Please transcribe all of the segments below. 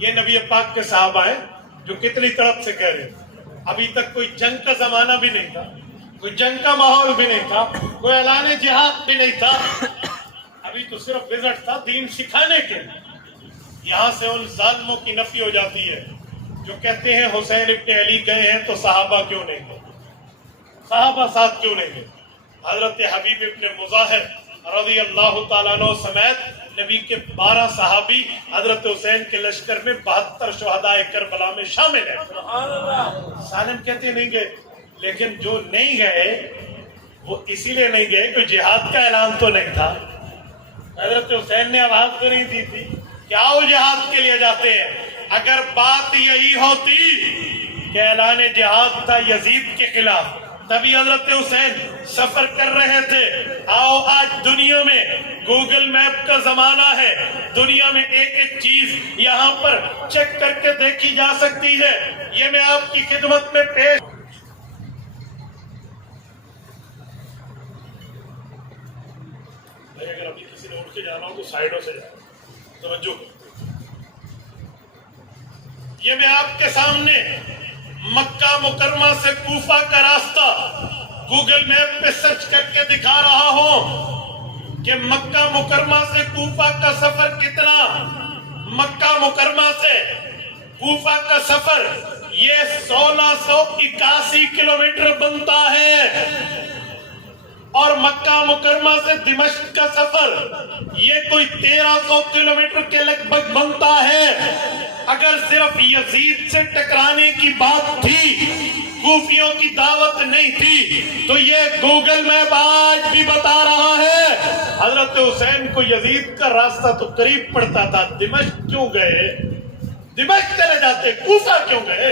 یہ نبی پاک کے صحابہ ہیں جو کتنی طرف سے کہہ رہے ہیں ابھی تک کوئی جنگ کا زمانہ بھی نہیں تھا، کوئی جنگ کا ماحول بھی نہیں تھا، کوئی اعلان جہاد بھی نہیں تھا، ابھی تو صرف وزٹ تھا دین سکھانے کے۔ یہاں سے ان ظالموں کی نفی ہو جاتی ہے جو کہتے ہیں حسین ابن علی گئے ہیں تو صحابہ کیوں نہیں گئے، صحابہ ساتھ کیوں نہیں گئے۔ حضرت حبیب ابن مظاہر رضی اللہ تعالیٰ عنہ سمیت نبی کے 12 صحابی حضرت حسین کے لشکر میں 72 شہدائے کربلا میں شامل ہیں۔ سالم کہتے نہیں گئے، لیکن جو نہیں گئے وہ اسی لیے نہیں گئے کہ جہاد کا اعلان تو نہیں تھا۔ حضرت حسین نے آواز تو نہیں دی تھی کہ آؤ جہاد کے لیے جاتے ہیں۔ اگر بات یہی ہوتی کہ اعلان جہاد تھا یزید کے خلاف، تبھی حضرت حسین سفر کر رہے تھے۔ آؤ آج دنیا میں گوگل میپ کا زمانہ ہے، دنیا میں ایک ایک چیز یہاں پر چیک کر کے دیکھی جا سکتی ہے۔ یہ میں آپ کی خدمت میں پیش اگر ابھی کسی نے اٹھ کے جانا ہو تو سائیڈوں سے جانا، توجہ۔ یہ میں آپ کے سامنے مکہ مکرمہ سے کوفہ کا راستہ گوگل میپ پہ سرچ کر کے دکھا رہا ہوں کہ مکہ مکرمہ سے کوفہ کا سفر کتنا۔ مکہ مکرمہ سے کوفہ کا سفر یہ 1681 کلومیٹر بنتا ہے، اور مکہ مکرمہ سے دمشق کا سفر یہ کوئی 1300 کلومیٹر کے لگ بھگ بنتا ہے۔ اگر صرف یزید سے ٹکرانے کی بات تھی، کوفیوں کی دعوت نہیں تھی، تو یہ گوگل میپ آج بھی بتا رہا ہے حضرت حسین کو یزید کا راستہ تو قریب پڑتا تھا۔ دمشق کیوں گئے؟ دمشق چلے جاتے، کوفہ کیوں گئے؟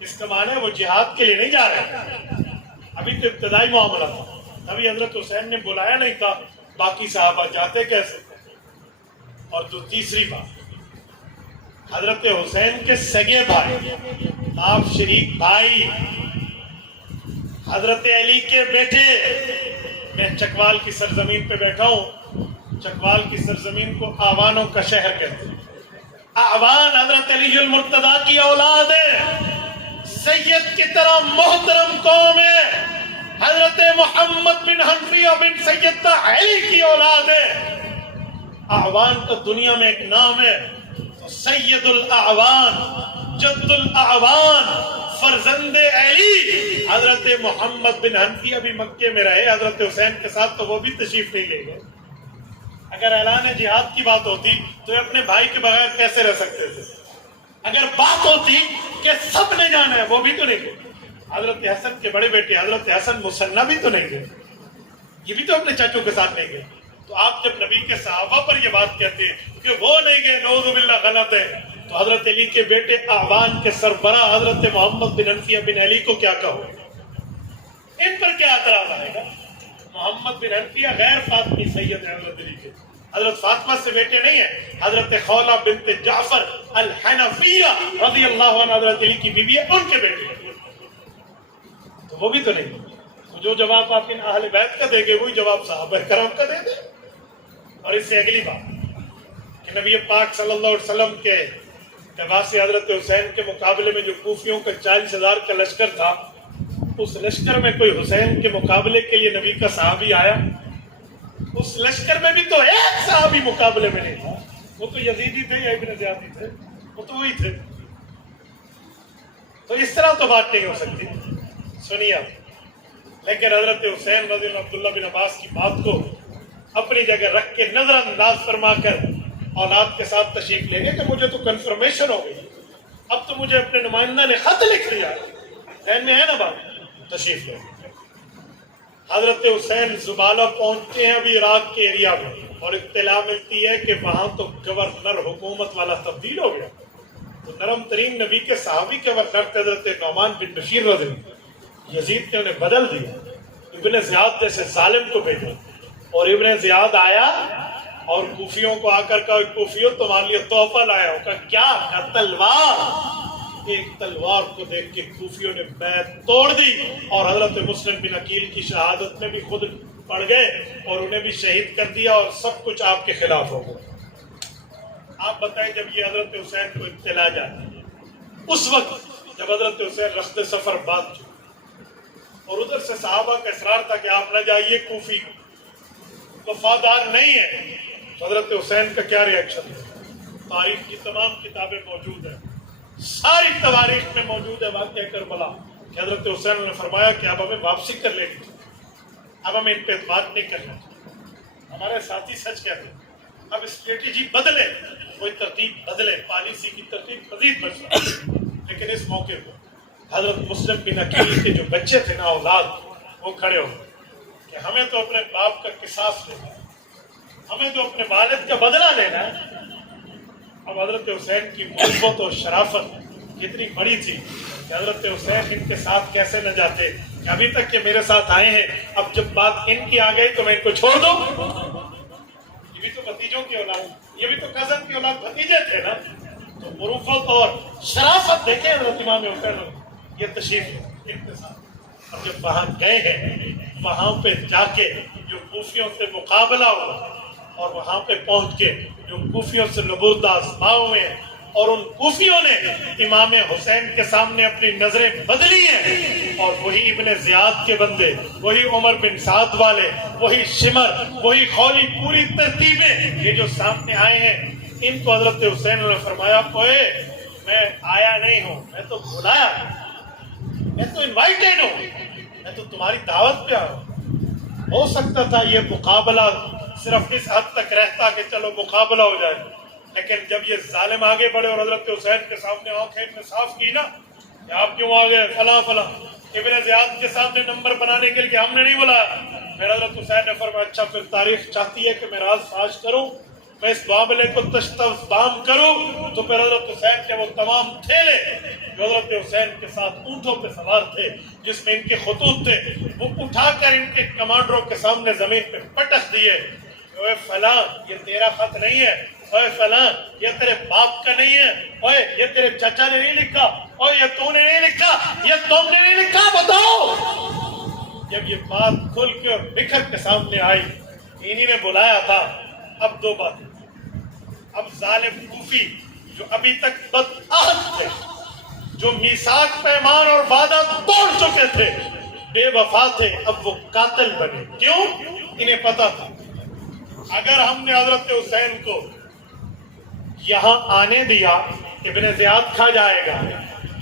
اس کا معنی ہے وہ جہاد کے لیے نہیں جا رہے، ابھی تو ابتدائی معاملہ تھا، ابھی حضرت حسین نے بلایا نہیں تھا، باقی صحابہ جاتے کیسے؟ اور تو تیسری بات، حضرت حسین کے سگے بھائی، آپ شریک بھائی، حضرت علی کے بیٹے۔ میں چکوال کی سرزمین پہ بیٹھا ہوں، چکوال کی سرزمین کو آوانوں کا شہر کہتے ہیں۔ آوان حضرت علی المرتضیٰ کی اولاد ہے، سید کی طرح محترم قوم ہے، حضرت محمد بن حنفیہ بن سیدنا علی کی اولاد ہے۔ اعوان تو دنیا میں ایک نام ہے، تو سید الاعوان، جد الاعوان، فرزند علی حضرت محمد بن حنفیہ بھی مکے میں رہے حضرت حسین کے ساتھ، تو وہ بھی تشریف نہیں لے گئے۔ اگر اعلان جہاد کی بات ہوتی تو یہ اپنے بھائی کے بغیر کیسے رہ سکتے تھے؟ اگر بات ہوتی کہ سب نے جانا ہے، وہ بھی تو نہیں گئے۔ حضرت حسن کے بڑے بیٹے حضرت حسن مثنیٰ بھی تو نہیں گئے، یہ بھی تو اپنے چاچوں کے ساتھ نہیں گئے۔ تو آپ جب نبی کے صحابہ پر یہ بات کہتے ہیں کہ وہ نہیں گئے، نعوذ باللہ غلط ہے، تو حضرت علی کے بیٹے اعوان کے سربراہ حضرت محمد بن حنفیہ بن علی کو کیا کہو؟ ان پر کیا اعتراض آئے گا؟ محمد بن حنفیہ غیر فاطمی سید ہیں حضرت علی کے، حضرت فاطمہ سے بیٹے نہیں ہیں، حضرت خولہ بنت جعفر الحنفیہ رضی اللہ عنہ حضرت علی کی بیوی ہے، ان کے بیٹے ہیں، تو وہ بھی تو نہیں۔ تو جو جواب آپ ان اہل بیت کا دے گے وہی جواب صحابہ کرام کا دے دے۔ اور اس سے اگلی بات کہ نبی پاک صلی اللہ علیہ وسلم کے نواسی حضرت حسین کے مقابلے میں جو کوفیوں کا 40,000 کا لشکر تھا، اس لشکر میں کوئی حسین کے مقابلے کے لیے نبی کا صحابی آیا؟ اس لشکر میں بھی تو ایک صحابی مقابلے میں نہیں تھا، وہ تو یزیدی تھے یا ابن زیادی تھے، وہ تو وہی تھے۔ تو اس طرح تو بات نہیں ہو سکتی۔ سنیے آپ، لیکن حضرت حسین رضی اللہ عبداللہ بن عباس کی بات کو اپنی جگہ رکھ کے نظر انداز فرما کر اولاد کے ساتھ تشریف لے گئے کہ مجھے تو کنفرمیشن ہو گئی، اب تو مجھے اپنے نمائندہ نے خط لکھ دیا، ذہن میں ہے نا بات، تشریف لے گئے۔ حضرت حسین زبالہ پہنچتے ہیں ابھی عراق کے ایریا میں، اور اطلاع ملتی ہے کہ وہاں تو گورنر حکومت والا تبدیل ہو گیا۔ تو نرم ترین نبی کے صحابی گورنر تھے حضرت نعمان بن بشیر رضی اللہ، یزید نے انہیں بدل دیا، ابن زیاد جیسے ظالم کو بھیجا، اور ابن زیاد آیا اور کوفیوں کو آ کر کہا کوفیوں تمہارے لیے تحفہ لایا ہوں، کہا کیا؟ کہا تلوار۔ ایک تلوار کو دیکھ کے کوفیوں نے بیعت توڑ دی، اور حضرت مسلم بن عقیل کی شہادت میں بھی خود پڑ گئے اور انہیں بھی شہید کر دیا، اور سب کچھ آپ کے خلاف ہو گیا۔ آپ بتائیں جب یہ حضرت حسین کو اطلاع جاتی ہے، اس وقت جب حضرت حسین رخت سفر باندھ چکے اور ادھر سے صحابہ کا اصرار تھا کہ آپ نہ جائیے، کوفی وفادار نہیں ہے، تو حضرت حسین کا کیا ری ایکشن ہے؟ تاریخ کی تمام کتابیں موجود ہیں، ساری تواریخ میں موجود ہے واقعہ کربلا کہ حضرت حسین نے فرمایا کہ اب ہمیں واپسی کر لینی چاہیے، اب ہمیں ان پہ اعتماد نہیں کرنا چاہیے۔ ہمارے ساتھی سچ کہتے ہیں، اب اسٹریٹجی بدلے، کوئی ترتیب بدلے، پالیسی کی ترتیب مزید بدلے، لیکن اس موقع پر حضرت مسلم بن عقیل کے جو بچے تھے نا، اولاد، وہ کھڑے ہو کہ ہمیں تو اپنے باپ کا قصاص لینا ہے، ہمیں تو اپنے والد کا بدلہ لینا ہے۔ اب حضرت حسین کی محبت اور شرافت اتنی بڑی تھی کہ حضرت حسین ان کے ساتھ کیسے نہ جاتے، کہ ابھی تک کہ میرے ساتھ آئے ہیں، اب جب بات ان کی آ گئی تو میں ان کو چھوڑ دوں؟ یہ بھی تو بھتیجوں کی اولاد، یہ بھی تو کزن کی اولاد، بھتیجے تھے نا۔ تو مروت اور شرافت دیکھیں حضرت امام حسین، یہ تشریف اقتصاد۔ اور جب وہاں گئے ہیں، وہاں پہ جا کے جو کوفیوں سے مقابلہ ہوا اور وہاں پہ پہنچ کے جو کوفیوں سے نبوت آزمائے ہوئے ہیں، اور ان کوفیوں نے امام حسین کے سامنے اپنی نظریں بدلی ہیں، اور وہی ابن زیاد کے بندے، وہی عمر بن سعد والے، وہی شمر، وہی خولی، پوری ترتیبیں یہ جو سامنے آئے ہیں، ان کو حضرت حسین نے فرمایا، اوئے میں آیا نہیں ہوں، میں تو بلایا، میں تو انوائٹڈ ہوں، میں تو تمہاری دعوت پہ آیا ہوں۔ ہو سکتا تھا یہ مقابلہ صرف اس حد تک رہتا کہ چلو مقابلہ ہو جائے، لیکن جب یہ ظالم آگے بڑھے اور حضرت حسین کے سامنے آنکھیں نے صاف کی نا کہ آپ کیوں آگے، فلاں فلاں، ابن زیاد کے سامنے نمبر بنانے کے لیے ہم نے نہیں بلایا، پھر حضرت حسین نے فرمایا اچھا پھر تاریخ چاہتی ہے کہ میں راز فاش کروں، میں اس معاملے کو تشتام کروں، تو پھر حضرت حسین کے وہ تمام تھیلے جو حضرت حسین کے ساتھ اونٹوں پہ سوار تھے، جس میں ان کے خطوط تھے، وہ اٹھا کر ان کے کمانڈروں کے سامنے زمین پہ پٹخ دیے۔ اوے فلاں یہ تیرا خط نہیں ہے، اوے فلاں یہ تیرے باپ کا نہیں ہے، اوے یہ تیرے چچا نے نہیں لکھا، اوے یہ تو نے نہیں لکھا، یہ تم نے نہیں لکھا، بتاؤ۔ جب یہ بات کھل کے اور بکھر کے سامنے آئی، انہی نے بلایا تھا۔ اب دو باتیں، اب ظالم کوفی جو ابھی تک بدعہد تھے، جو میثاق پیمان اور وعدہ توڑ چکے تھے، بے وفا تھے، اب وہ قاتل بنے۔ کیوں؟ انہیں پتا تھا اگر ہم نے حضرت حسین کو یہاں آنے دیا، ابن زیاد کھا جائے گا،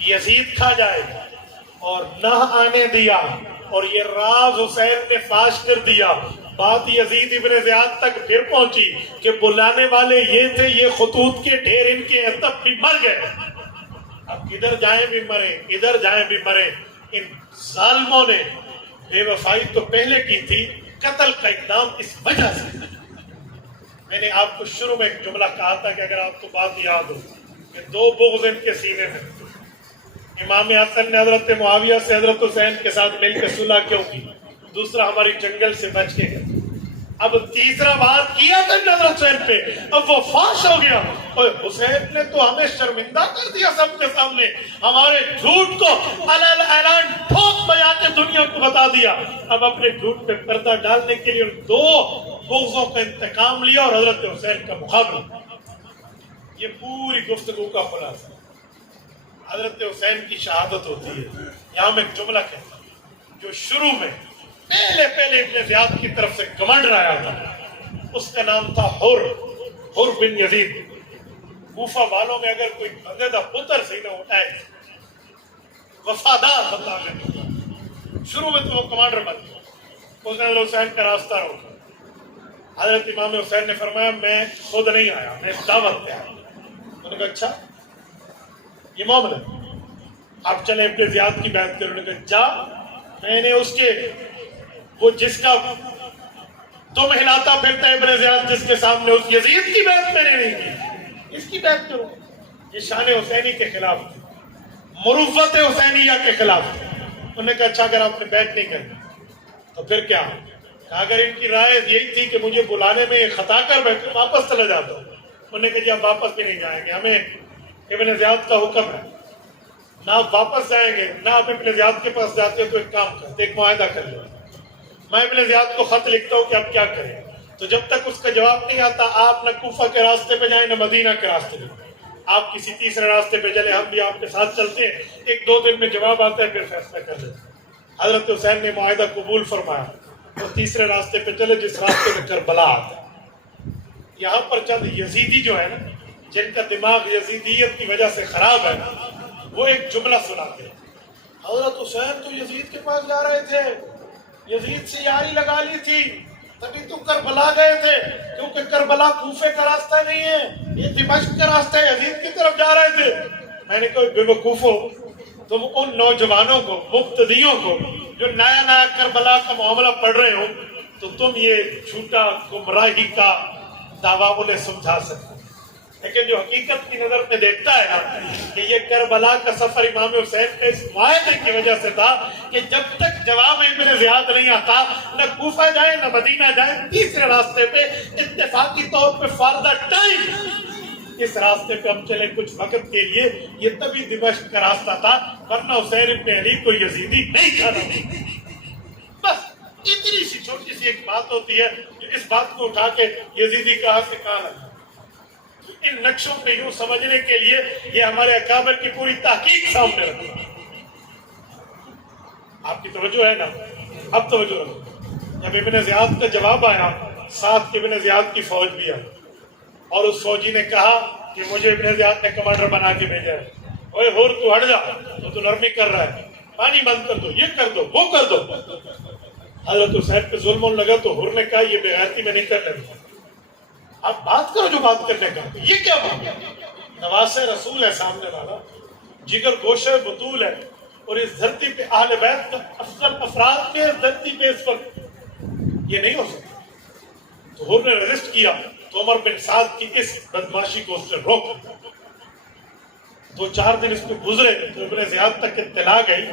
یزید کھا جائے گا، اور نہ آنے دیا اور یہ راز حسین نے فاش کر دیا، بات یزید ابن زیاد تک پھر پہنچی کہ بلانے والے یہ تھے، یہ خطوط کے ڈھیر ان کے تب بھی مر گئے، اب ادھر جائیں بھی مرے، ادھر جائیں بھی مرے۔ ان ظالموں نے بے وفائی تو پہلے کی تھی، قتل کا اقدام اس وجہ سے۔ میں نے آپ کو شروع میں ایک جملہ کہا تھا کہ اگر آپ کو بات یاد ہو کہ دو بغض ان کے سینے میں، امام حسن نے حضرت معاویہ سے حضرت حسین کے ساتھ مل کے صلح کیوں کی؟ دوسرا ہماری جنگل سے بچ کے گئے، اب تیسرا بار کیا تھا حضرت حسین پہ، اب وہ فاش ہو گیا، اور حسین نے تو ہمیں شرمندہ کر دیا سب کے سامنے، ہمارے جھوٹ کو اعلان ٹھوک بجا کے دنیا کو بتا دیا۔ اب اپنے جھوٹ پہ پردہ ڈالنے کے لیے دو بغضوں کا انتقام لیا اور حضرت حسین کا مقابلہ۔ یہ پوری گفتگو کا خلاصہ۔ حضرت حسین کی شہادت ہوتی ہے، یہاں میں ایک جملہ کہتا ہوں جو شروع میں پہلے ابن زیاد کی طرف سے کمانڈر آیا تھا، اس کا نام تھا حر بن یزید۔ کوفہ والوں میں اگر کوئی بندیدہ پتر سے نہ ہوتا ہے، وفادار بندہ ہے، شروع میں تو وہ کمانڈر بن گیا، اس نے حضرت حسین کا راستہ روکا۔ حضرت امام حسین نے فرمایا میں خود نہیں آیا، میں دعوت پہ آیا۔ انہوں نے کہا اچھا یہ معاملہ، آپ چلے ابن زیاد کی بیعت کرو۔ انہوں نے کہا جا، میں نے اس کے وہ جس کا تم ہلاتا پھرتا ہے ابن زیاد، جس کے سامنے اس یزید کی بیعت میں نے نہیں کی، اس کی بیعت کرو۔ یہ شان حسینی کے خلاف تھے، مروت حسینیہ کے خلاف تھے۔ انہوں نے کہا اچھا اگر آپ نے بیعت نہیں کرنی تو پھر کیا؟ اگر ان کی رائے یہی تھی کہ مجھے بلانے میں خطا کر بیٹھے، واپس چلا جاتا ہوں۔ انہوں نے کہا جی آپ واپس بھی نہیں جائیں گے، ہمیں ابن زیاد کا حکم ہے، نہ آپ واپس جائیں گے نہ آپ ابن زیاد کے پاس جاتے ہو، تو ایک کام کرتے، ایک معاہدہ کر لو، میں ابن زیاد کو خط لکھتا ہوں کہ آپ کیا کریں، تو جب تک اس کا جواب نہیں آتا آپ نہ کوفہ کے راستے پہ جائیں نہ مدینہ کے راستے پہ جائیں، آپ کسی تیسرے راستے پہ چلے، ہم بھی آپ کے ساتھ چلتے ہیں، ایک دو دن میں جواب آتا ہے پھر فیصلہ کر لیتے ہیں۔ حضرت حسین نے معاہدہ قبول فرمایا اور تیسرے راستے پہ چلے جس راستے میں کربلا آتا ہے۔ یہاں پر چند یزیدی جو ہے نا، جن کا دماغ یزیدیت کی وجہ سے خراب ہے، وہ ایک جملہ سناتے ہیں، حضرت حسین تو یزید کے پاس جا رہے تھے، یزید سے یاری لگا لی تھی، تبھی تو کربلا گئے تھے، کیونکہ کربلا کوفے کا راستہ نہیں ہے، یہ دمشق کا راستہ ہے، یزید کی طرف جا رہے تھے۔ میں نے کہا بے وقوفو، تم ان نوجوانوں کو، مبتدیوں کو جو نیا نیا کربلا کا معاملہ پڑھ رہے ہو، تو تم یہ جھوٹا گمراہی کا دعویٰ انہیں سمجھا سکتے، لیکن جو حقیقت کی نظر میں دیکھتا ہے نا کہ یہ کربلا کا سفر امام حسین کے اس معاہدے کی وجہ سے تھا کہ جب تک جواب ابن زیاد نہیں آتا نہ کوفہ جائیں نہ مدینہ جائیں، تیسرے راستے پہ اتفاقی طور پہ فار دا ٹائم اس راستے پہ ہم چلے کچھ وقت کے لیے، یہ تبھی دمشق کا راستہ تھا، ورنہ حسین ابن علی کو یزیدی نہیں کہا۔ بس اتنی سی چھوٹی سی ایک بات ہوتی ہے جو اس بات کو اٹھا کے یزیدی کہا کہ کہاں لگا۔ ان نقشوں پہ یوں سمجھنے کے لیے یہ ہمارے اکابر کی پوری تحقیق سامنے رکھو۔ آپ کی توجہ ہے نا؟ اب توجہ رکھو۔ جب ابن زیاد کا جواب آیا، ساتھ ابن زیاد کی فوج بھی آئی، اور اس فوجی نے کہا کہ مجھے ابن زیاد نے کمانڈر بنا کے بھیجا ہے، اوے ہور تو ہٹ جا، تو نرمی کر رہا ہے، پانی بند کر دو، یہ کر دو، وہ کر دو۔ حضرت حسین پہ ظلم ہونے لگا تو ہور نے کہا یہ بے غیرتی میں نہیں کرنے دوں، آپ بات کرو جو بات کرنے کا، یہ کیا بات ہے؟ نواز رسول ہے سامنے والا، جگر گوشہ بطول ہے، اور اس دھرتی پہ اہل بیت کا افضل افراد کے اس دھرتی پہ اس وقت یہ نہیں ہو سکتا۔ تو ہور نے رجسٹ کیا تو عمر بن سعد کی اس بدماشی کو اس سے روک، دو چار دن اس میں گزرے تو ابن زیاد تک اطلاع گئی